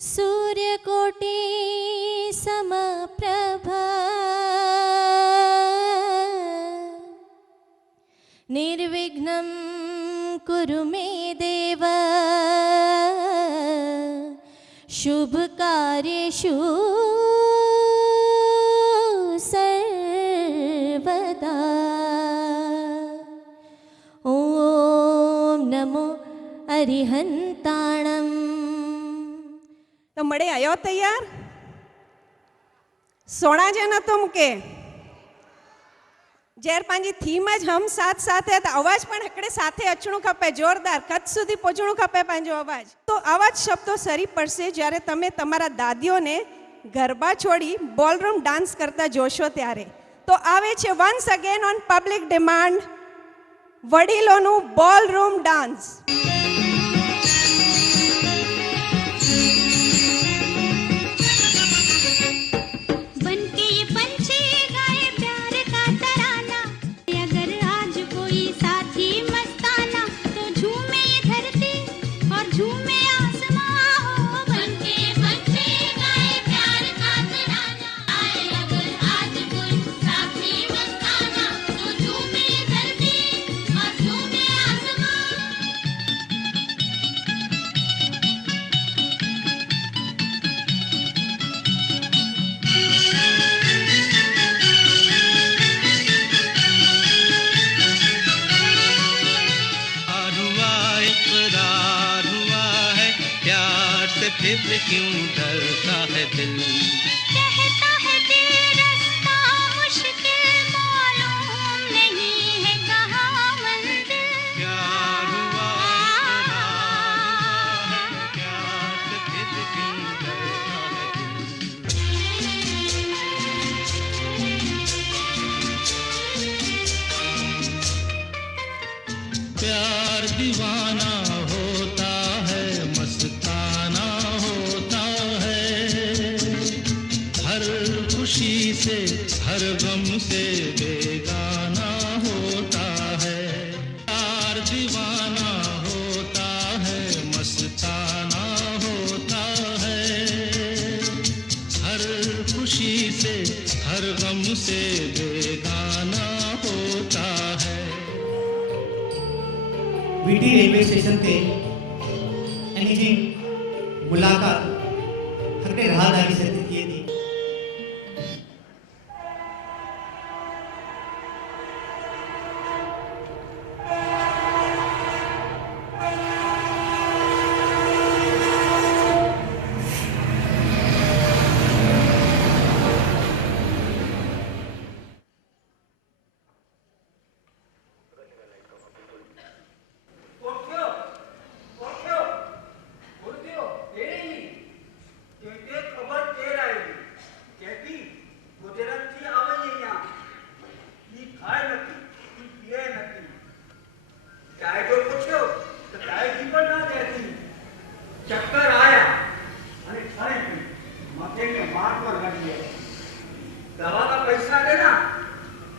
सूर्यकोटि समप्रभा निर्विघ्नं कुरु मे देव शुभकार्येषु सर्वदा। ओम नमो अरिहंताणम। तो मळे आयो तैयार सोना जन तुम के जेर पांजी थीम ज हम साथ साथ है तो अवाज पण हकड़े साथे अचणू खपे, जोरदार कद सुधी पહોંચણું खपे पांजो अवाज। तो आवाज शब्दों सरी पड़से ज्यारे तमे तमारा दादीओने गरबा छोड़ी बॉलरूम डांस करता जोशो त्यारे। तो आवे छे once again on public demand वडीलोनु बॉलरूम डांस। फिर क्यों डरता है दिल, कहता है कि रास्ता मुश्किल मालूम नहीं है कहाँ मंजिल। प्यार हुआ इकरार है, प्यार से फिर क्यों डरता है दिल। प्यार दीवाना होता है, मस्ताना होता है, हर खुशी से हर गम से बेगाना होता है। प्यार दीवाना होता है, मस्ताना होता है, हर खुशी से हर गम से बेगाना होता है। वीटी रेलवे स्टेशन ते एनी जी मुलाकात हर राहदारी से थी थी। दवा का पैसा देना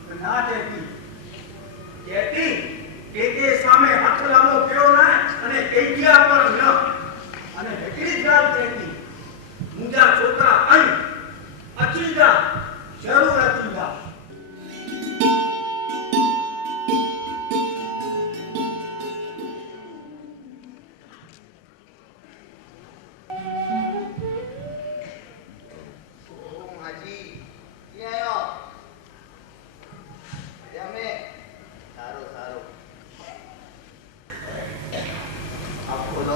तो ना देती कहती के सामे हाथ लामो क्यों ना अने केटिया पर न अने हेकड़ी जाल कहती मुजा छोकरा आई अचीदा जरूर अचीदा। आपको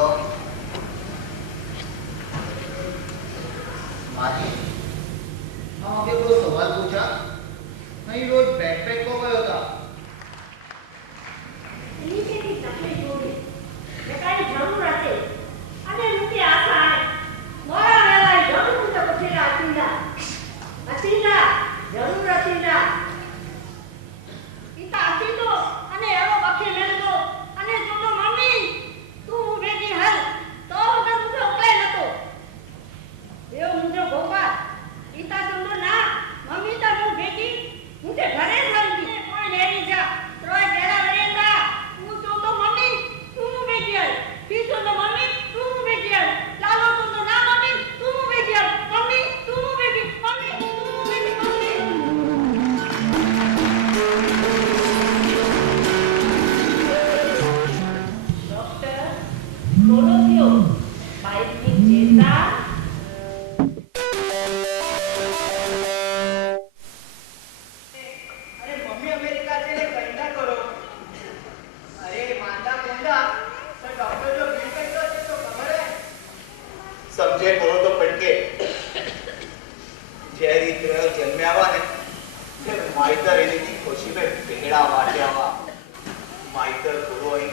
माइकल गुरोई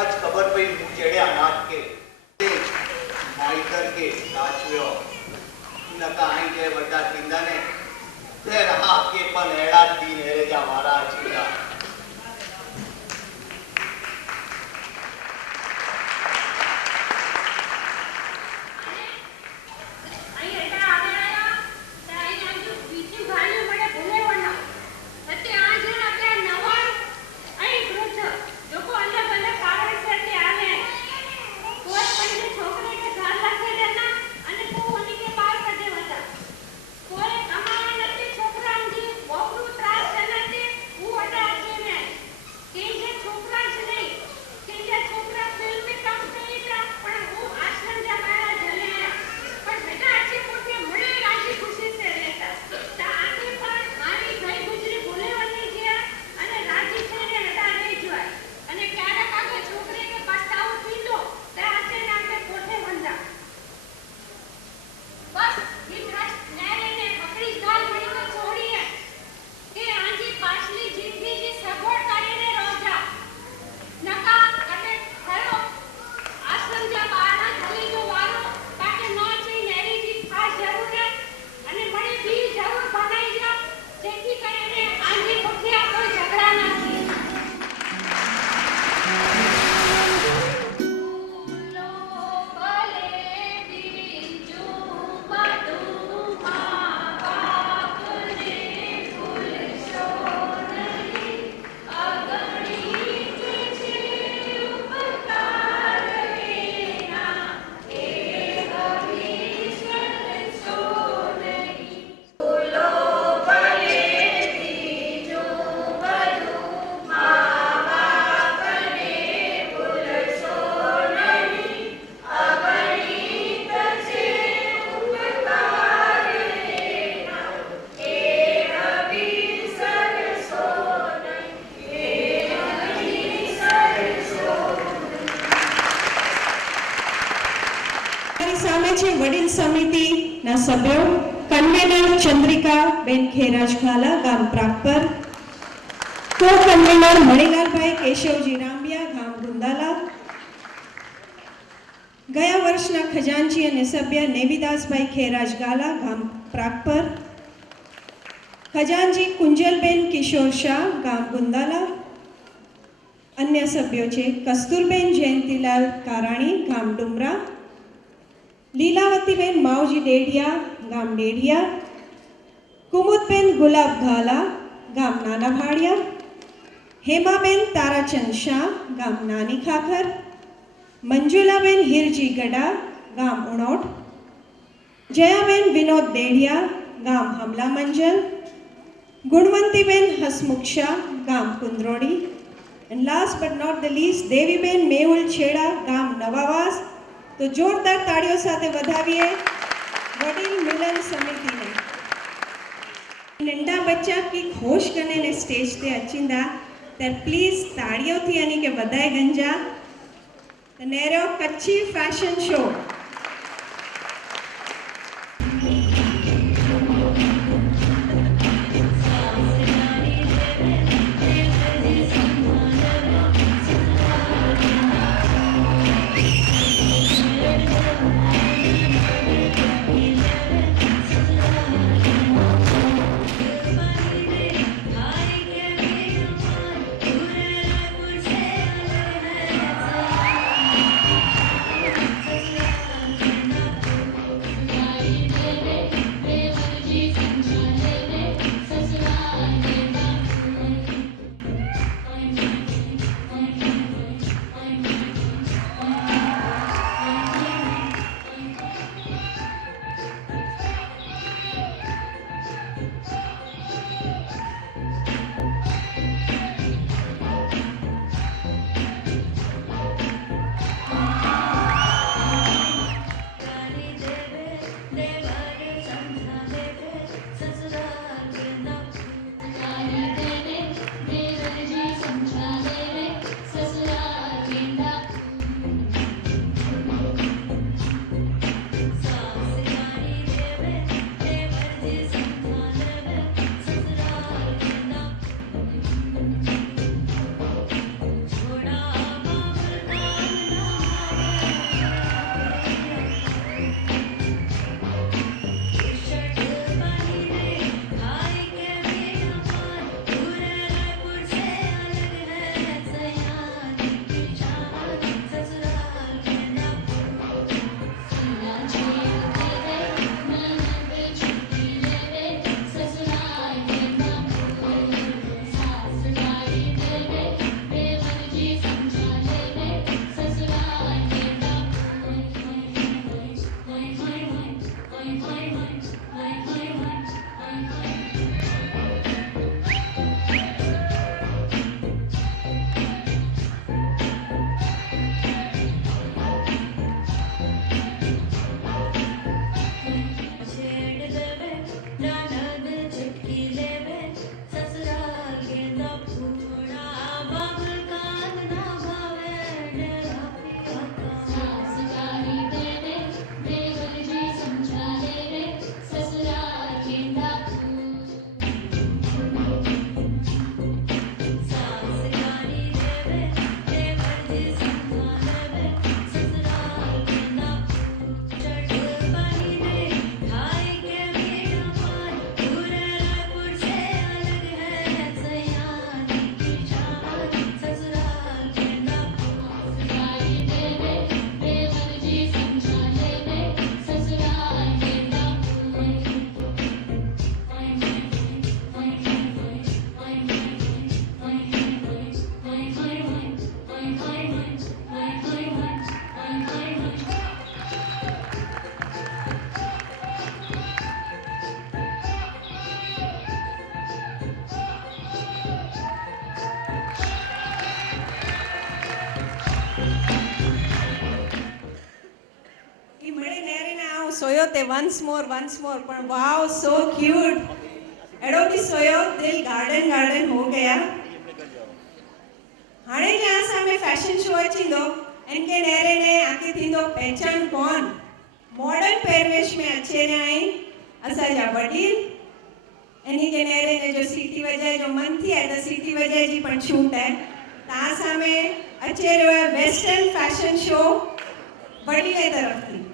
आज खबर पई मुंह चढ़े अनाज के माइकल के साचव्यो नका आई जे वड्डा सिंधा ने ते रहा के पण एड़ा दी ने जा मारा छीड़ा વડીલ સમિતિના સભ્યો કન્વેનર ચંદ્રિકાબેન ખેરાજખાલા ગામ પ્રાગપર, કો કન્વેનર મણિલાલભાઈ કેશવજી રામબિયા ગામ ગુંદાલા, ગયા વર્ષના ખજાનચી અને સભ્ય નેમિદાસભાઈ ખેરાજગાલા ગામ પ્રાગપર, ખજાનચી કુંજલબેન કિશોર શાહ ગામ ગુંદાલા, અન્ય સભ્યો છે કસ્તુરબેન જયંતિલાલ કારાણી ગામ ડુમરા, લીલાવતીબેન માવજી ડેડિયા ગામ ડેડિયા, કુમુદબેન ગુલાબ ઘાલા ગામ નાના ભાડિયા, હેમાબેન તારાચંદ શાહ ગામ નાની ખાખર, મંજુલાબેન હિરજી ગડા ગામ ઉણોટ, જયાબેન વિનોદ ડેડિયા ગામ હમલા મંજલ, ગુણવંતીબેન હસમુખ શાહ ગામ Kundrodi, and last but not the least Deviben Mehul Chheda ગામ નવાવાસ. તો જોરદાર તાળીઓ સાથે વધાવીએ વડીલ મિલન સમિતિને. नंढा बच्चा की खोश करने ने स्टेज ते अचिंदा तर प्लीज ताड़ियों थी यानी के बधाई गंजा नेरो कच्ची फैशन शो. સોયો તે વન્સ મોર પણ વાવ સો ક્यूट एड़ो भी सोयो दिल गार्डन गार्डन हो गया हाणे यहाँ सामे फैशन शो अची दो इनके नेरे ने आके थी दो पहचान कौन मॉडर्न पहरवेश में अच्छे ने आई असा जा वडील इन्हीं के नेरे ने जो सीटी वजाए जो मन थी है तो सीटी वजाए जी पण शूट है ता सामे अच्छे रहे वेस्टर्न फैशन शो वडीले तरफ थी